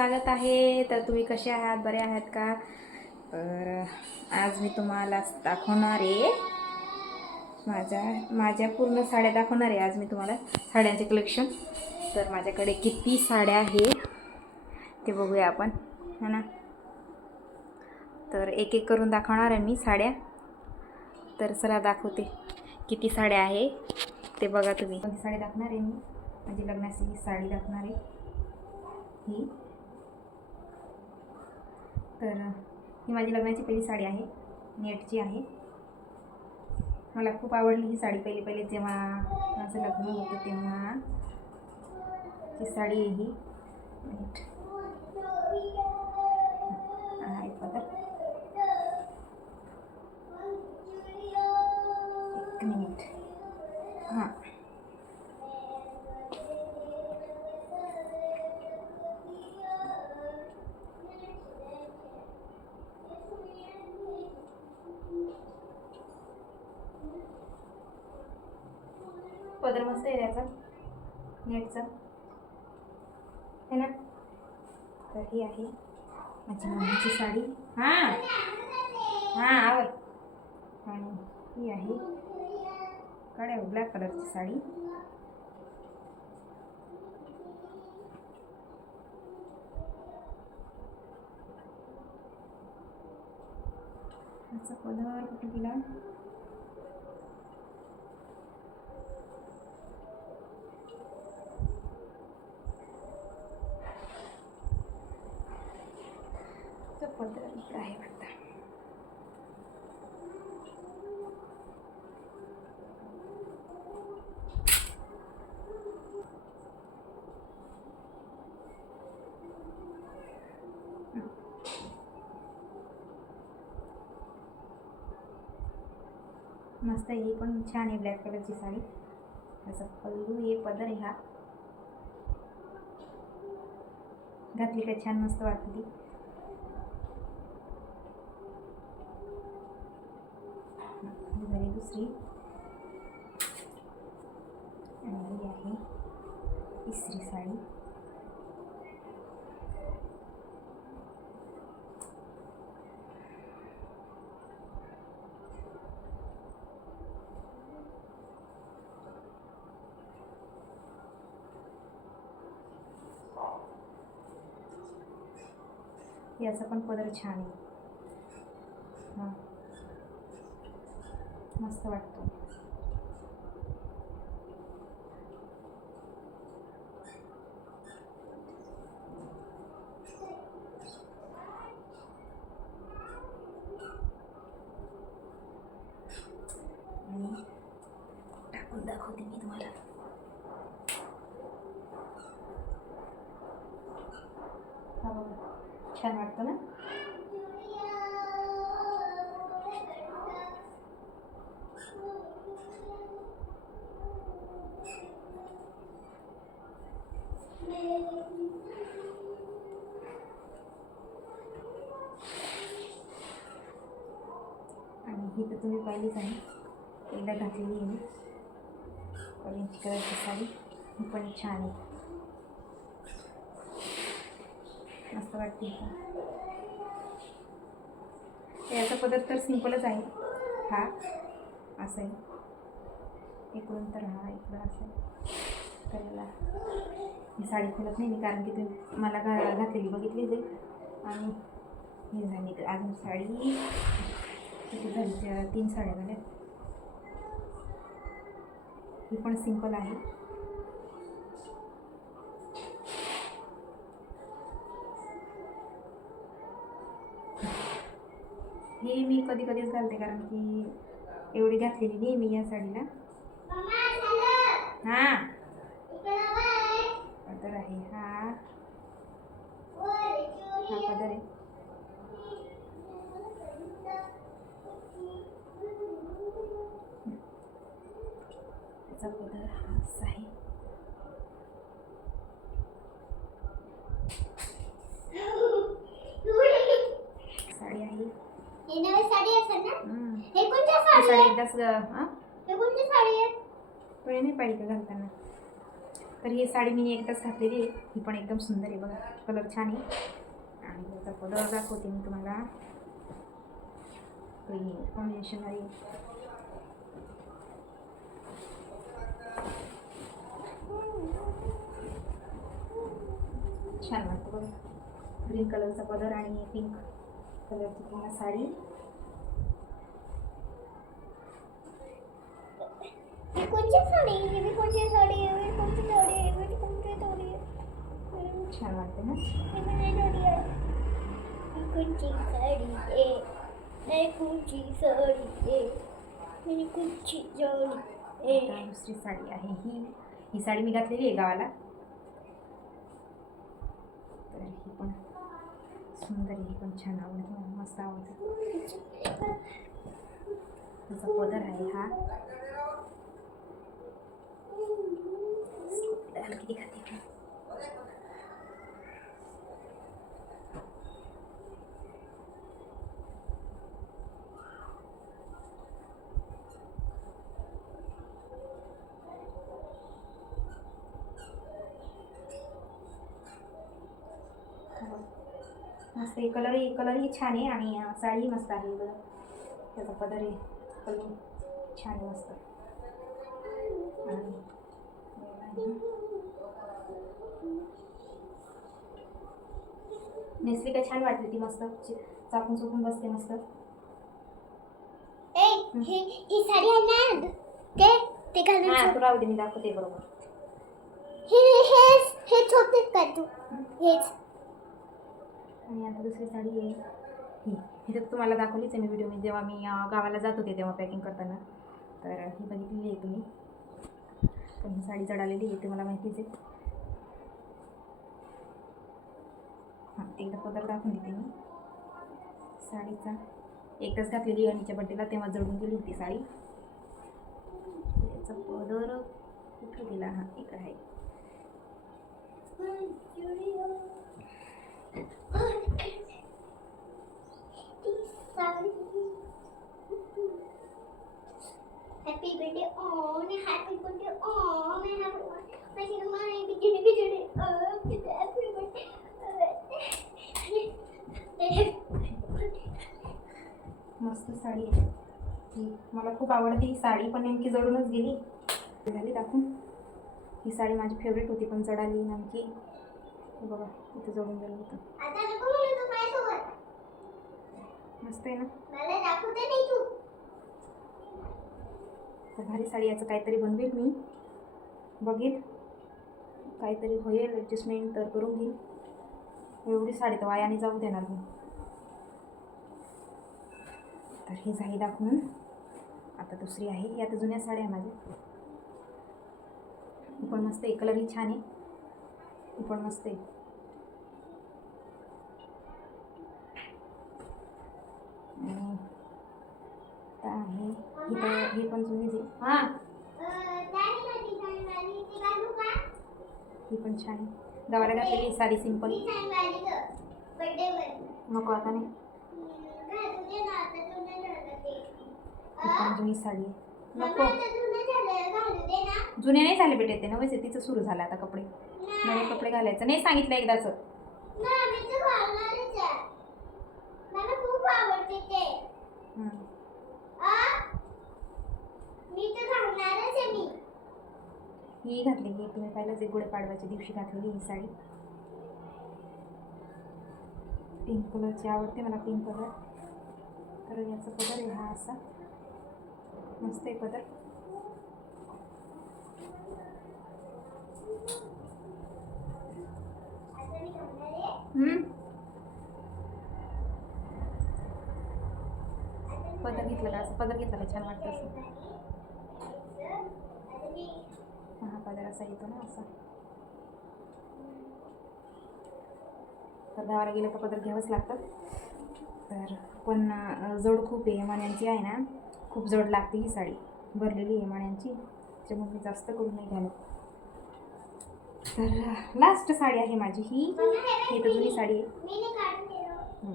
स्वागत आहे. तर तुम्ही कसे आहात? बरे आहात का? तर आज मी तुम्हाला दाखवणार आहे. माझ्या माझ्या पूर्ण साड्या दाखवणार आहे. आज मी तुम्हाला साड्यांचे कलेक्शन तर माझ्याकडे किती साड्या आहे ते बघूया आपण. है ना? तर एक एक करून दाखवणार आहे मी साड्या. तर चला दाखवते किती साड्या आहे. ते बघा तुम्ही. कोणती साडी दाखवणार आहे मी? माझी लग्नाची साडी दाखवणार आहे. ही. तर ही माझी लग्नाची पहिली साडी आहे. नेटची आहे. मला खूप आवडली ही साडी. पहिली पहिले जेव्हा माझं लग्न होतं तेव्हा ही साडी आहे ही. नेट. एक मिनिट. हां. पदर मस्त आहे त्याचा. नेटचा. है ना? तर ही आहे माझी मम्मीची साडी. हां. हां आवड. आणि ही आहे काळ्या ब्लॅक कलरची साडी. याचा पदर कुठे गेला तो पदर इकडे आहे वाटतं मस्त आहे ही पण छान आहे ब्लॅक कलरची साडी. त्याचा पल्लू हे पदर आहे हा. घातली का छान मस्त वाटते ती. झाली दुसरी. आणि आहे तिसरी साडी. याचा पण कलर छान आहे. हां. मस्त वाटतो आणि टाकून दाखवते मी तुम्हाला हा बघा छान वाटतं ना आणि ही तर तुम्ही पाहिलीच आहे एकदा घातलेली आहे मी ऑरेंज कलरची साडी ही पण छान आहे मस्त वाटते याचा पदार्थ तर सिंपलच आहे. हा असं आहे. इकडून तर हा इकडं असं करायला तर ही साडी खोलत नाही मी कारण की तुम्ही मला घा घातलेली बघितली जाईल आणि हे झाली अजून साडी. किती झाली तीन साड्या झाल्या. ही पण सिंपल आहे. हे मी कधी कधीच घालते कारण की एवढी घातलेली नाही मी या साडीला. हां. पदर आहे हा. हा पदर आहे. त्याचा पदर हा असा आहे साडी आहे हे नवी साडी असेल ना हम्म. हे कोणत्या साडी आहे एकदाच हां? हे कोणती साडी आहे कळे नाही पाहिजे घालताना? तर ही साडी मी एकदाच घातलेली आहे. ही पण एकदम सुंदर आहे बघा. कलर छान आहे. आणि याचा पदर दाखवते मी तुम्हाला. कॉम्बिनेशन आहे छान वाटतं बघा. ग्रीन कलरचा पदर आणि पिंक कलरची पूर्ण साडी ही कोणची साडी बी कोणची साडी आहे ही कोणची साडी ही बी कोणची साडी छान वाटते ना? ही नाही साडी आहे ही कोणची साडी आहे ही कोणची साडी आहे ही कोणची साडी आहे दुसरी साडी आहे ही. ही साडी मी घातलेली आहे गावाला. तर ही पण सुंदर ही पण छान आवडते मस्त आवडते. तिचा पदर आहे हा. मस्त आहे. कलरही कलरही छान आहे आणि साडीही मस्त आहे. बघा. त्याचा पदर आहे. कलर छान आहे मस्त. आणि नेसली काय छान वाटली ती मस्त. ची- चापून चुकून बसते मस्त. ए ही ही साडी आहे ना? ते ते हा घालून तू राहू दे मी दाखवते बरोबर. हे हेच हेच होते का तू? हेच. आणि आता दुसरी साडी आहे. ही. ही तर तुम्हाला दाखवलीच आहे मी व्हिडिओ मी जेव्हा मी गावाला जात होते तेव्हा पॅकिंग करताना. तर ही बघितलेली आहे तुम्ही. पण ही साडी चढालेली आहे ते मला माहितीच आहे. हां एकदा पदर दाखवून देते मी. साडीचा. एकदाच घातलेली अनिच्या बड्डेला तेव्हा जळून गेली होती साडी. याचा पदर कुठे गेला? हां इकडे आहे. Happy birthday on, happy birthday on, happy birthday. माझी माय बिजडी बिजडी happy birthday. मस्त साडी आहे. मला खूप आवडते. ही साडी पण नेमकी जडूनच गेली. झाली दाखवून. ही साडी माझी फेवरेट होती पण जडाली नेमकी बघा इथं जडून गेलं होतं आता नको बोलू तू माझ्यासोबत. मस्त आहे ना तर भारी साडी याचं काहीतरी बनवेल मी. बघेल. काहीतरी होईल ॲडजस्टमेंट तर करून घेईल. एवढी साडी तर वायाने जाऊ देणार मी. तर ही झाली दाखवून आता दुसरी आहे. ही आता जुन्या साड्या आहे माझ्या. पण मस्त आहे. कलरही छान आहे. पण मस्त आहे आणि आता ही पण जुनीच आहे हां. ही पण छान. आहे गावाला घातलेली साडी सिंपल नको आता नाही. ही पण जुनी साडी आहे. नको. जुनं नाही झाले बेटे ते नवेच तिचं सुरू झालं आता कपडे. नवे कपडे घालायचं. नाही सांगितलं एकदाच. मला खूप आवडते ते. मी तर घालणारच आहे मी. ही घातलेली आहे तुम्ही पाहिलंच एक गुढीपाडव्याच्या दिवशी घातलेली ही साडी. पिंक कलरची आवडते मला पिंक कलर तर याचा पदर आहे हा असा. मस्त आहे पदर पदर घेतलं का असं पदर घेतलं का छान वाटतं असं. आता मी हा पदर असा येतो ना असा तर गावाला गेलं का पदर घ्यावंच लागतं तर पण जड खूप आहे माण्यांची आहे ना खूप जड लागते ही साडी भरलेली आहे माण्यांची त्याच्यामुळे मी जास्त करून नाही घालत तर लास्ट साडी आहे माझी ही ही तर जुनी साडी आहे.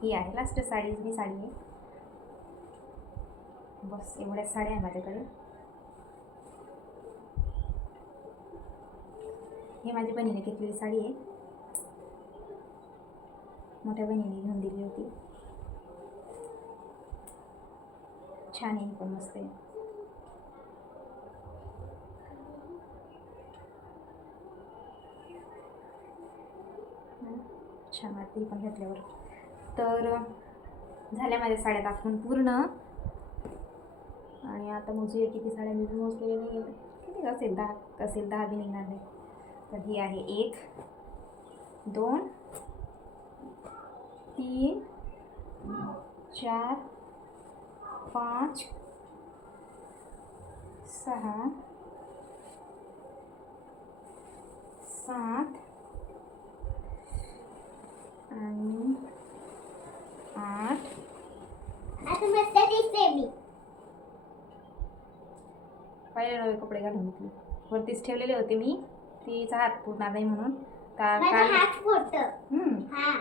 ही आहे लास्ट साडी जुनी साडी आहे बस एवढ्याच साड्या आहे माझ्याकडे ही माझ्या बहिणीने घेतलेली साडी आहे. मोठ्या बहिणीने घेऊन दिली होती. छान आहे पण मस्त आहे. छान वाटते पण घेतल्यावर. तर झाल्या माझ्या साड्या दाखवून पूर्ण. आणि आता मोजूया किती साड्या मी मोजलेल्या नाही किती असेल दहा? असेल दहा बी निघणार नाही तर ही आहे? एक दोन तीन चार पाच सहा सात आणि आठ. पहिले नवे कपडे घालून वरतीच ठेवलेले होते मी. तिचा हात पुरणार नाही म्हणून. का माझा काढ हात फोटो हम्म, हा.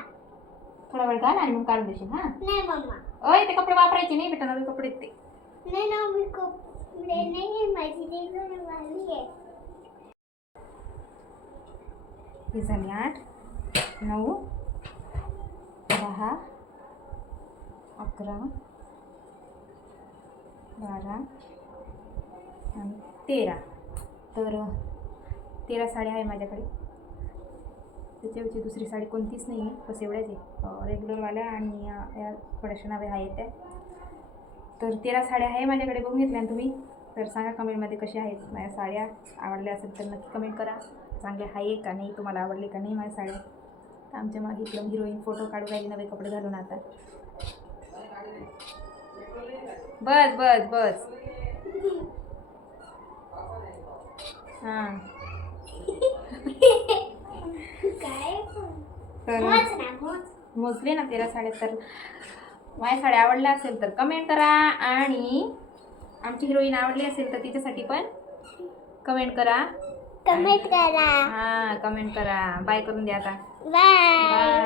थोडा वेळ घाल आणि मग काढून देशील हां? नाही मम्मा. अय ते कपडे वापरायचे नाही बेटा नवे कपडे आहेत ते. नाही ना मी कपडे नाही आहे माझी ती वाली आहे. हे झाले आठ नऊ दहा अकरा बारा आणि तेरा. तर तेरा साड्या आहे माझ्याकडे. त्याच्यावरची दुसरी साडी कोणतीच नाही आहे बस एवढ्याच आहे. रेग्युलरवाल्या आणि या थोड्याशा नव्या आहेत त्या. तर तेरा साड्या आहे माझ्याकडे बघून घेतल्या तुम्ही? तर सांगा कमेंटमध्ये कशा आहेत माझ्या साड्या. आवडल्या असेल तर नक्की कमेंट करा. चांगल्या आहे का नाही तुम्हाला आवडले का नाही माझ्या साड्या? तर आमच्या मागे एकदम हिरोईन फोटो काढू राहिली नवे कपडे घालून आता. बस बस बस. हां. तर मोजले ना तेरा साड्या तर माझ्या साड्या आवडल्या असेल तर कमेंट करा आणि आमची हिरोईन आवडली असेल तर तिच्यासाठी पण कमेंट करा. कमेंट करा. हां कमेंट करा. बाय करून द्या आता. बाय